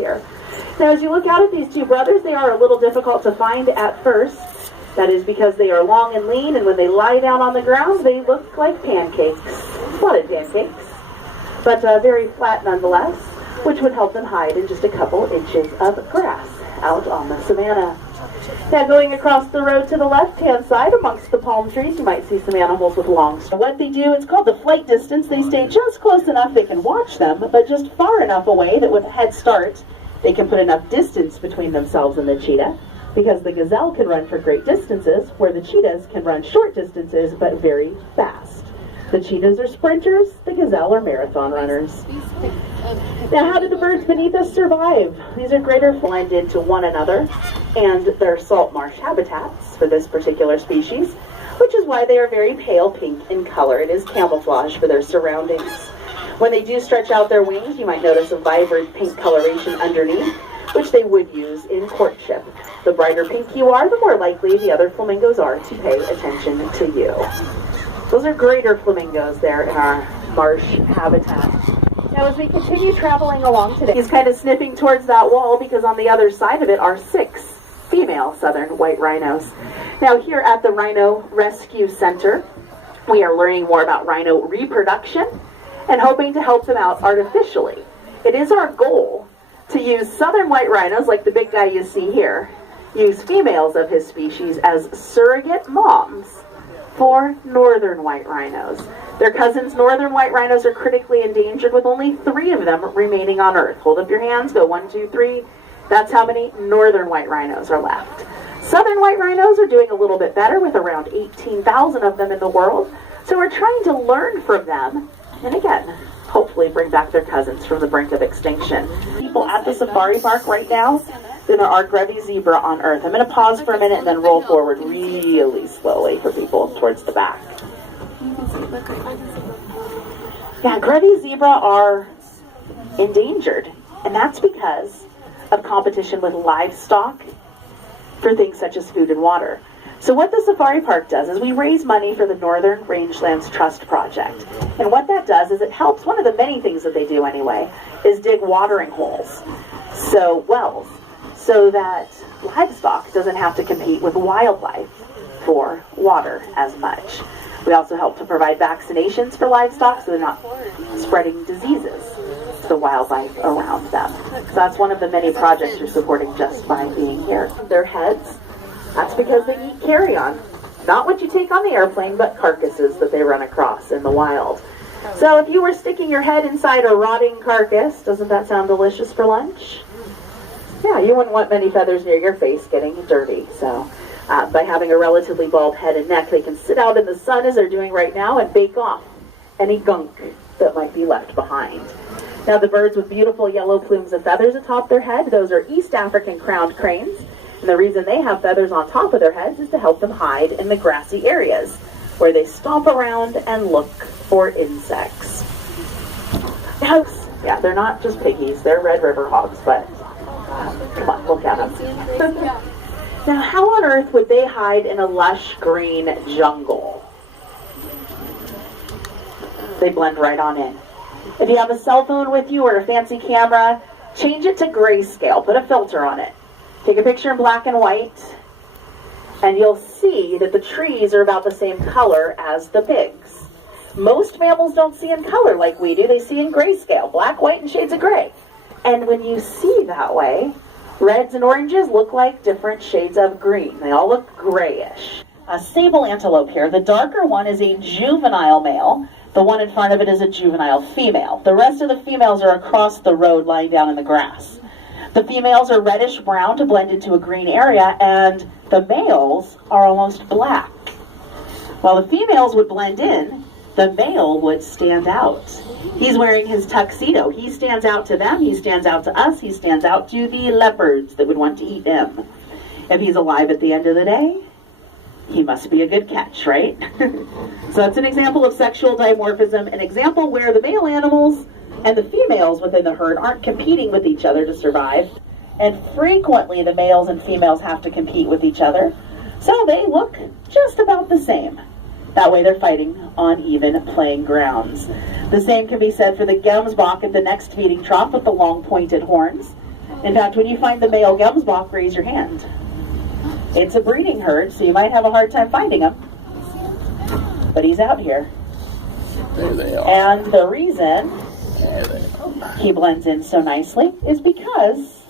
here. Now, as you look out at these two brothers, they are a little difficult to find at first. That is because they are long and lean, and when they lie down on the ground, they look like pancakes. Spotted pancakes, but very flat nonetheless, which would help them hide in just a couple inches of grass out on the savanna. Now, going across the road to the left-hand side amongst the palm trees, you might see some animals with long string. What they do, it's called the flight distance. They stay just close enough they can watch them, but just far enough away that with a head start, they can put enough distance between themselves and the cheetah, because the gazelle can run for great distances, where the cheetahs can run short distances, but very fast. The cheetahs are sprinters, the gazelle are marathon runners. Now, how did the birds beneath us survive? These are greater blended to one another and their salt marsh habitats for this particular species, which is why they are very pale pink in color. It is camouflage for their surroundings. When they do stretch out their wings, you might notice a vibrant pink coloration underneath, which they would use in courtship. The brighter pink you are, the more likely the other flamingos are to pay attention to you. Those are greater flamingos there in our marsh habitat. Now, as we continue traveling along today, he's kind of sniffing towards that wall because on the other side of it are 6 female southern white rhinos. Now, here at the Rhino Rescue Center, we are learning more about rhino reproduction and hoping to help them out artificially. It is our goal to use southern white rhinos, like the big guy you see here, use females of his species as surrogate moms for northern white rhinos. Their cousins, northern white rhinos, are critically endangered with only 3 of them remaining on Earth. Hold up your hands, go 1, 2, 3. That's how many northern white rhinos are left. Southern white rhinos are doing a little bit better with around 18,000 of them in the world. So we're trying to learn from them, and again, hopefully bring back their cousins from the brink of extinction. People at the safari park right now, then there are Grevy zebra on Earth. I'm going to pause for a minute and then roll forward really slowly for people towards the back. Yeah, Grevy zebra are endangered, and that's because of competition with livestock for things such as food and water. So what the safari park does is we raise money for the Northern Rangelands Trust Project. And what that does is it helps, one of the many things that they do anyway, is dig watering holes, so wells, so that livestock doesn't have to compete with wildlife for water as much. We also help to provide vaccinations for livestock so they're not spreading diseases to the wildlife around them. So that's one of the many projects you're supporting just by being here. Their heads, that's because they eat carrion. Not what you take on the airplane, but carcasses that they run across in the wild. So if you were sticking your head inside a rotting carcass, doesn't that sound delicious for lunch? Yeah, you wouldn't want many feathers near your face getting dirty. So by having a relatively bald head and neck, they can sit out in the sun as they're doing right now and bake off any gunk that might be left behind. Now, the birds with beautiful yellow plumes of feathers atop their head, those are East African crowned cranes. And the reason they have feathers on top of their heads is to help them hide in the grassy areas where they stomp around and look for insects. Yeah, they're not just piggies, they're Red River hogs, but come on, look at them. Now, how on earth would they hide in a lush green jungle? They blend right on in. If you have a cell phone with you or a fancy camera, change it to grayscale, put a filter on it. Take a picture in black and white, and you'll see that the trees are about the same color as the pigs. Most mammals don't see in color like we do. They see in grayscale, black, white, and shades of gray. And when you see that way, reds and oranges look like different shades of green. They all look grayish. A sable antelope here. The darker one is a juvenile male. The one in front of it is a juvenile female. The rest of the females are across the road lying down in the grass. The females are reddish brown to blend into a green area, and the males are almost black. While the females would blend in, the male would stand out. He's wearing his tuxedo. He stands out to them, he stands out to us, he stands out to the leopards that would want to eat him. If he's alive at the end of the day, he must be a good catch, right? So that's an example of sexual dimorphism, an example where the male animals and the females within the herd aren't competing with each other to survive, and frequently the males and females have to compete with each other, so they look just about the same. That way they're fighting on even playing grounds. The same can be said for the Gemsbok at the next feeding trough with the long pointed horns. In fact, when you find the male Gemsbok, raise your hand. It's a breeding herd, so you might have a hard time finding him. But he's out here. There they are. And the reason There they are. he blends in so nicely is because,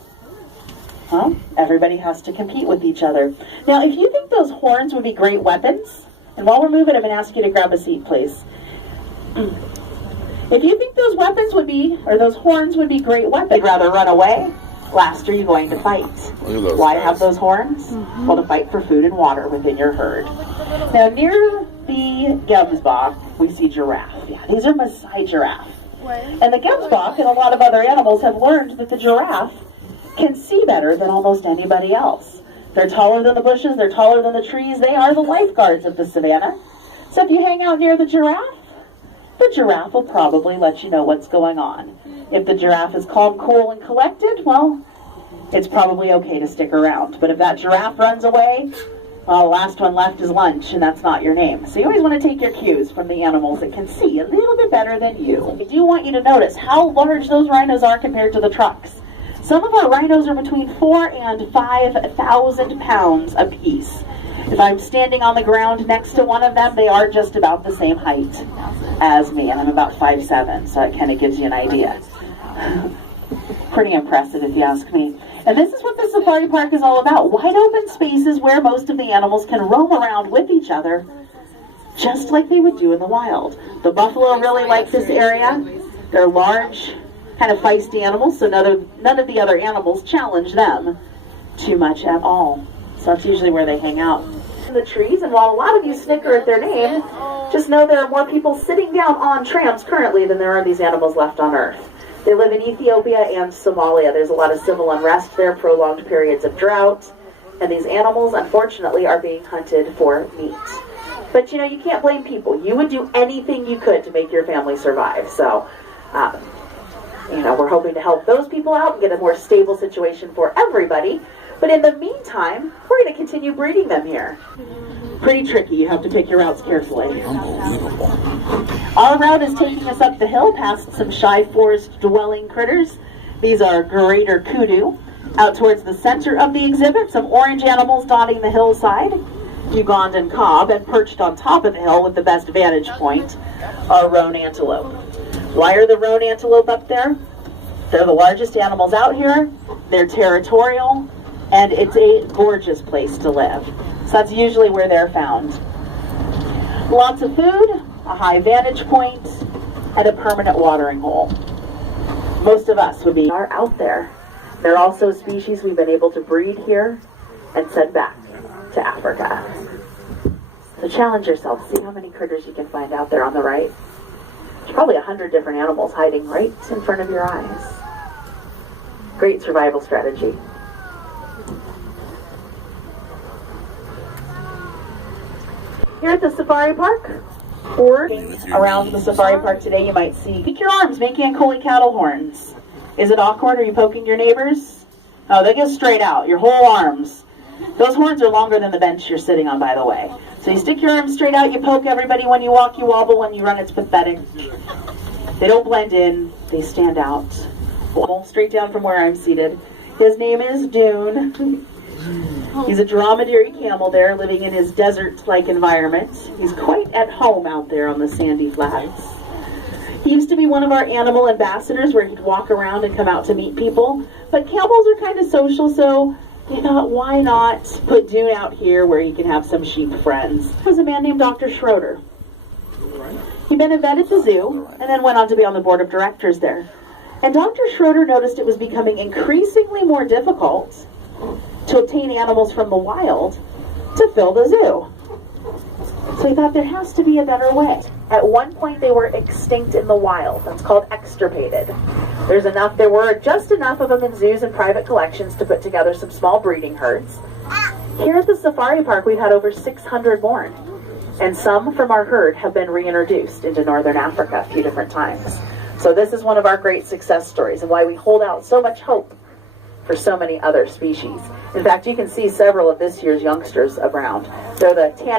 well, everybody has to compete with each other. Now, if you think those horns would be great weapons, and while we're moving, I'm going to ask you to grab a seat, please. If you think those weapons would be, or those horns would be great weapons, you'd rather run away. Last are you going to fight? Why have those horns? Well, to fight for food and water within your herd. Now, near the Gemsbok, we see giraffe. Yeah, these are Maasai giraffe. And the Gemsbok and a lot of other animals have learned that the giraffe can see better than almost anybody else. They're taller than the bushes, they're taller than the trees, they are the lifeguards of the savannah. So if you hang out near the giraffe will probably let you know what's going on. If the giraffe is calm, cool, and collected, well, it's probably okay to stick around. But if that giraffe runs away, well, the last one left is lunch, and that's not your name. So you always want to take your cues from the animals that can see a little bit better than you. I do want you to notice how large those rhinos are compared to the trucks. Some of our rhinos are between 4,000 and 5,000 pounds apiece. If I'm standing on the ground next to one of them, they are just about the same height as me, and I'm about 5'7", so it kind of gives you an idea. Pretty impressive if you ask me. And this is what the safari park is all about. Wide open spaces where most of the animals can roam around with each other, just like they would do in the wild. The buffalo really like this area. They're large, kind of feisty animals, so none of the other animals challenge them too much at all. So that's usually where they hang out. In the trees, and while a lot of you snicker at their name, just know there are more people sitting down on trams currently than there are these animals left on Earth. They live in Ethiopia and Somalia. There's a lot of civil unrest there, prolonged periods of drought, and these animals, unfortunately, are being hunted for meat. But, you know, you can't blame people. You would do anything you could to make your family survive. So, you know, we're hoping to help those people out and get a more stable situation for everybody. But in the meantime, we're going to continue breeding them here. Pretty tricky. You have to pick your routes carefully. Unbelievable. Our route is taking us up the hill past some shy forest-dwelling critters. These are greater kudu. Out towards the center of the exhibit, some orange animals dotting the hillside. Ugandan cob, and perched on top of the hill with the best vantage point are roan antelope. Why are the roan antelope up there? They're the largest animals out here. They're territorial. And it's a gorgeous place to live. So that's usually where they're found. Lots of food, a high vantage point, and a permanent watering hole. Most of us are out there. They're also species we've been able to breed here and send back to Africa. So challenge yourself, see how many critters you can find out there on the right. There's probably 100 different animals hiding right in front of your eyes. Great survival strategy. Here at the safari park, or around the safari park today, you might see, pick your arms, making Ankole cattle horns. Is it awkward? Are you poking your neighbors? Oh, they go straight out, your whole arms. Those horns are longer than the bench you're sitting on, by the way. So you stick your arms straight out, you poke everybody. When you walk, you wobble. When you run, it's pathetic. They don't blend in, they stand out. Straight down from where I'm seated. His name is Dune. He's a dromedary camel there, living in his desert-like environment. He's quite at home out there on the sandy flats. He used to be one of our animal ambassadors, where he'd walk around and come out to meet people. But camels are kind of social, so they thought, why not put Dune out here where he can have some sheep friends? There was a man named Dr. Schroeder. He'd been a vet at the zoo, and then went on to be on the board of directors there. And Dr. Schroeder noticed it was becoming increasingly more difficult to obtain animals from the wild to fill the zoo. So he thought there has to be a better way. At one point they were extinct in the wild. That's called extirpated. There were just enough of them in zoos and private collections to put together some small breeding herds. Here at the safari park we've had over 600 born. And some from our herd have been reintroduced into northern Africa a few different times. So this is one of our great success stories and why we hold out so much hope for so many other species. In fact, you can see several of this year's youngsters around. They're the tan